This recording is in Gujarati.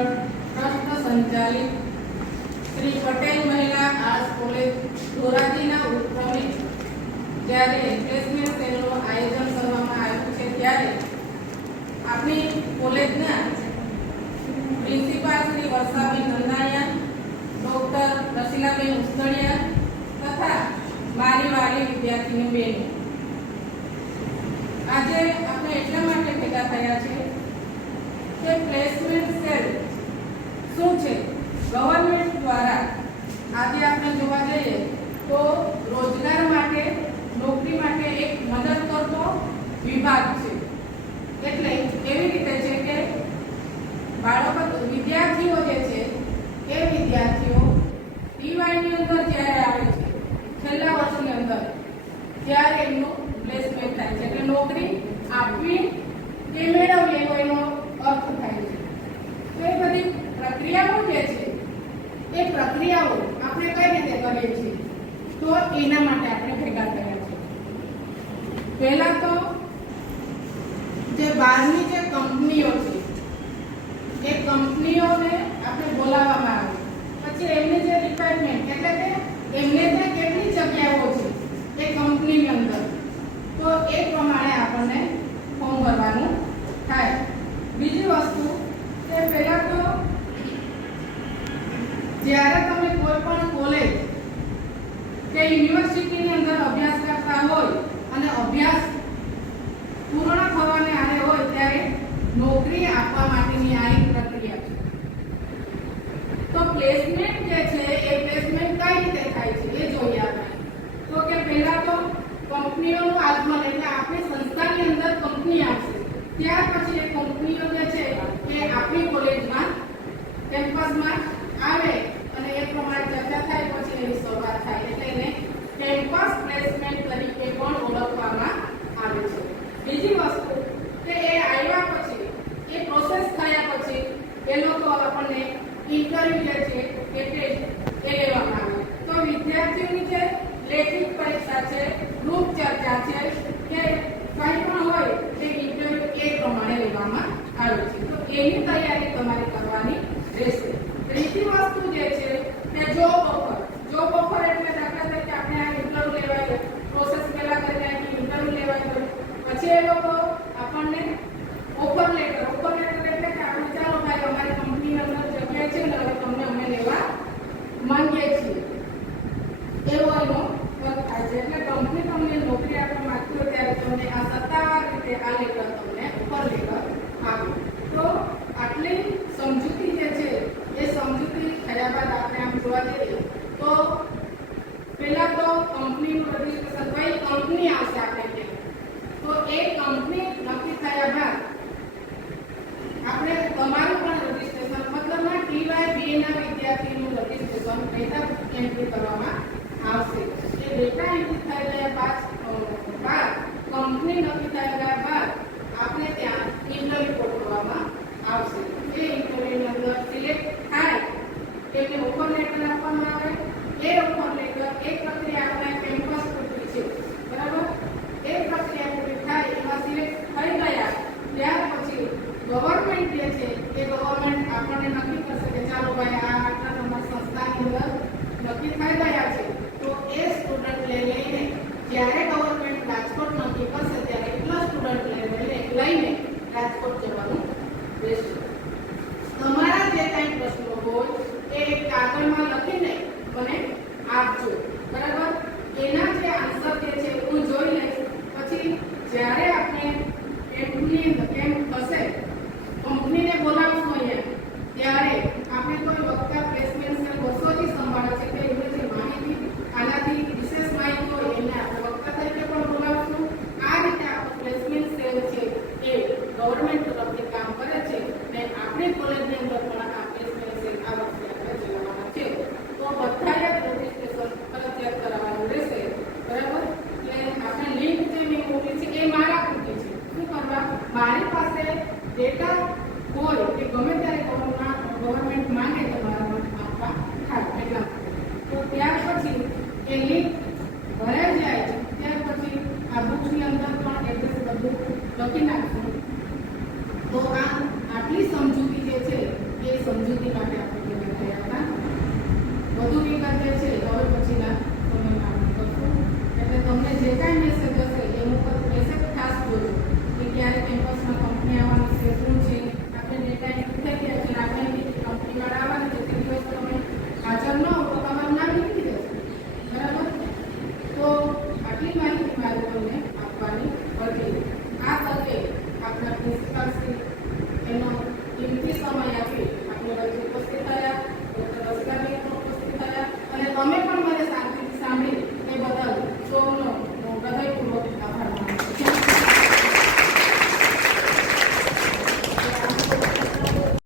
મંડળ ટ્રસ્ટ સંચાલિત શ્રી પટેલ મહિલા આર્ટ્સ કોલેજ ધોરાજીના ઉપક્રમે જ્યારે પ્લેસમેન્ટ સેલનું આયોજન કરવામાં આવ્યું છે ત્યારે આપણી કોલેજના પ્રિન્સિપાલ શ્રી વર્ષાબેન નંદાણીયા, ડોક્ટર રસીલાબેન ઉસ્તડિયા તથા મારી વાલી વિદ્યાર્થીની બહેનો, આજે આપણે એટલા માટે ભેગા થયા છે કે પ્લેસમેન્ટ સેલ શું છે. ગવર્મેન્ટ દ્વારા આજે આપણે જોવા જઈએ તો રોજગાર માટે, નોકરી માટે એક મદદ કરતો વિભાગ છે. એટલે એવી રીતે છે કે બાળકો, વિદ્યાર્થીઓ જે છે એ વિદ્યાર્થીઓ ટીવાયની અંદર જ્યારે આવે છે, છેલ્લા વર્ષની અંદર, ત્યારે એમનું પ્લેસમેન્ટ થાય છે. એટલે નોકરી આપવી કે મેળવવી એનો અર્થ થાય છે. તો એ બધી પ્રક્રિયાઓ જે છે એ પ્રક્રિયાઓ આપણે કઈ રીતે કરીએ છીએ, તો એના માટે આપણે ભેગા થયા છે. પહેલા તો જે બહારની જે કંપનીઓ છે એ કંપનીઓને આપણે બોલાવવામાં આવે, પછી એમની જે રિક્વાયરમેન્ટ એટલે કે એમને ત્યાં કેટલી જગ્યાઓ છે એ કંપનીની અંદર, તો એ પ્રમાણે આપણને ફોર્મ ભરવાનું થાય. બીજી વસ્તુ કે પહેલા તો જ્યારે તમે કોઈ પણ કોલેજ કે યુનિવર્સિટીની અંદર અભ્યાસ કરતા હોય અને અભ્યાસ પૂર્ણ થવાને આરે હોય ત્યારે નોકરી આપવા માટેની આ એક પ્રક્રિયા છે. તો પ્લેસમેન્ટ જે છે એ પ્લેસમેન્ટ કઈ રીતે થાય છે એ જોઈએ આપણે. તો કે પહેલા તો કંપનીઓનું આગમન, એટલે આપણી સંસ્થાની અંદર કંપની આવશે, ત્યાર પછી એ કંપનીઓ જે છે એ આપણી કોલેજમાં કેમ્પસમાં આવે અને એ પ્રમાણે ચર્ચા થાય, પછી એની શરૂઆત થાય. એટલે એને કેમ્પસ પ્લેસમેન્ટ તરીકે પણ ઓળખવામાં આવે છે. બીજી વસ્તુ કે એ આવ્યા પછી, એ પ્રોસેસ થયા પછી એ લોકો આપણને ઇન્ટરવ્યુ જે છે એ ટેસ્ટ એ લેવામાં આવે. તો વિદ્યાર્થીઓની જે લેખિત પરીક્ષા છે, ગ્રુપ ચર્ચા છે કે કંઈ પણ હોય તે ઇન્ટરવ્યુ એ પ્રમાણે લેવામાં આવે છે. તો એની તૈયારી તમારે કરવાની રહેશે. ત્રીજી વસ્તુ જે છે કે જોબ ઓફર. જોબ ઓફર એટલે દાખલા તરીકે આપણે આ ઇન્ટરવ્યુ લેવાય, પ્રોસેસ પહેલા કરીને ઇન્ટરવ્યુ લેવાય, પછી એ લોકો આપણને ઓફર લેટર એટલે કે આપણે ચાલો ભાઈ અમારી કંપનીની અંદર જગ્યા છે ને હવે તમને અમે લેવા માંગીએ છીએ, એવો એનો વર્ક થાય છે. એટલે કંપની તમને નોકરી આપવા માંગતી હોય ત્યારે તમને આ સત્તાવાર રીતે આ લેટર તમને ઓફર લેટર આપે. તો આટલી સમજૂતી જે છે એ સમજૂતી થયા બાદ આપણે આમ જોવા જઈએ તો પહેલા તો કંપનીનું રજીસ્ટ્રેશન, કઈ કંપની આવશે આપણે કે, તો એ કંપની નક્કી થયા બાદ આપણે તમારું પણ રજીસ્ટ્રેશન, મતલબમાં ટીવાય બીએના વિદ્યાર્થીનું રજીસ્ટ્રેશન ડેટા એન્ટ્રી કરવામાં આવશે. એ ડેટા એન્ટ્રી થઈ ગયા બાદ કંપની નક્કી થયા બાદ આપણે ત્યાં ઇન્ટરવ્યુ ગોઠવવામાં આવશે. એ ઇન્ટરવ્યુની અંદર સિલેક્ટ થાય એટલે ઓફર લેટર આપવામાં આવે. એ ઓફર લેટર એક પ્રક્રિયા આપણે કેમ્પસ પૂરી છે, બરાબર, એ પ્રક્રિયા પૂરી થાય એમાં સિલેક્ટ થઈ ગયા ત્યાર પછી ગવર્મેન્ટ જે છે એ ગવર્મેન્ટ આપણને નક્કી કરશે કે ચાલો ભાઈ આ આટલા નંબર સંસ્થાની અંદર નક્કી થઈ ગયા છે. તો એ સ્ટુડન્ટ લઈને જ્યારે ગવર્મેન્ટ રાજકોટ નક્કી કરશે ત્યારે એટલા સ્ટુડન્ટ લઈને રાજકોટ જવાનું રહેશે. તમારા જે કંઈ પ્રશ્નો હોય એ કાગળમાં લખીને મને આપજો, બરાબર. એના જે આન્સર જે છે હું જોઈ લઈશ. પછી જ્યારે આપણે કેમ્પ થશે, કંપનીને બોલાવશું અહીંયા, ત્યારે આપણે કોઈ વક્તા પ્લેસમેન્ટ સેલ વર્ષોથી સંભાળે છે કે એમને જે માહિતી આનાથી વિશેષ માહિતી હોય એને આપણે વક્તા તરીકે પણ બોલાવશું. આ રીતે આપણો પ્લેસમેન્ટ સેલ છે એ ગવર્મેન્ટ તરફથી કામ કરે છે અને આપણી કોલેજની અંદર પણ આ પ્લેસમેન્ટ સેલ આ વખતે આપણે ચલાવવાના છે. તો બધાએ રજીસ્ટ્રેશન ફરજિયાત કરાવવાનું રહેશે. સમજૂતી માટે આપણે ભેગા થયા હતા. વધુ વિગત જે છે હવે પછીના સમયમાં આપણે કરશું. એટલે તમને જે કાંઈ મેસેજ હશે એ મેસેજ ખાસ જોજો કે ક્યારે કેમ્પસમાં કંપની આવવાની છે, શું છે, આપણે ડેટા એન્ટ્રી થઈ ગયા છે, આપણે કંપનીવાળા આવવાના છે, તે દિવસ તમે હાજર ન હો તો તમારું નામ નીકળી જશે. બરાબર? તો આટલી માહિતી મારે તમને આપવાની હતી.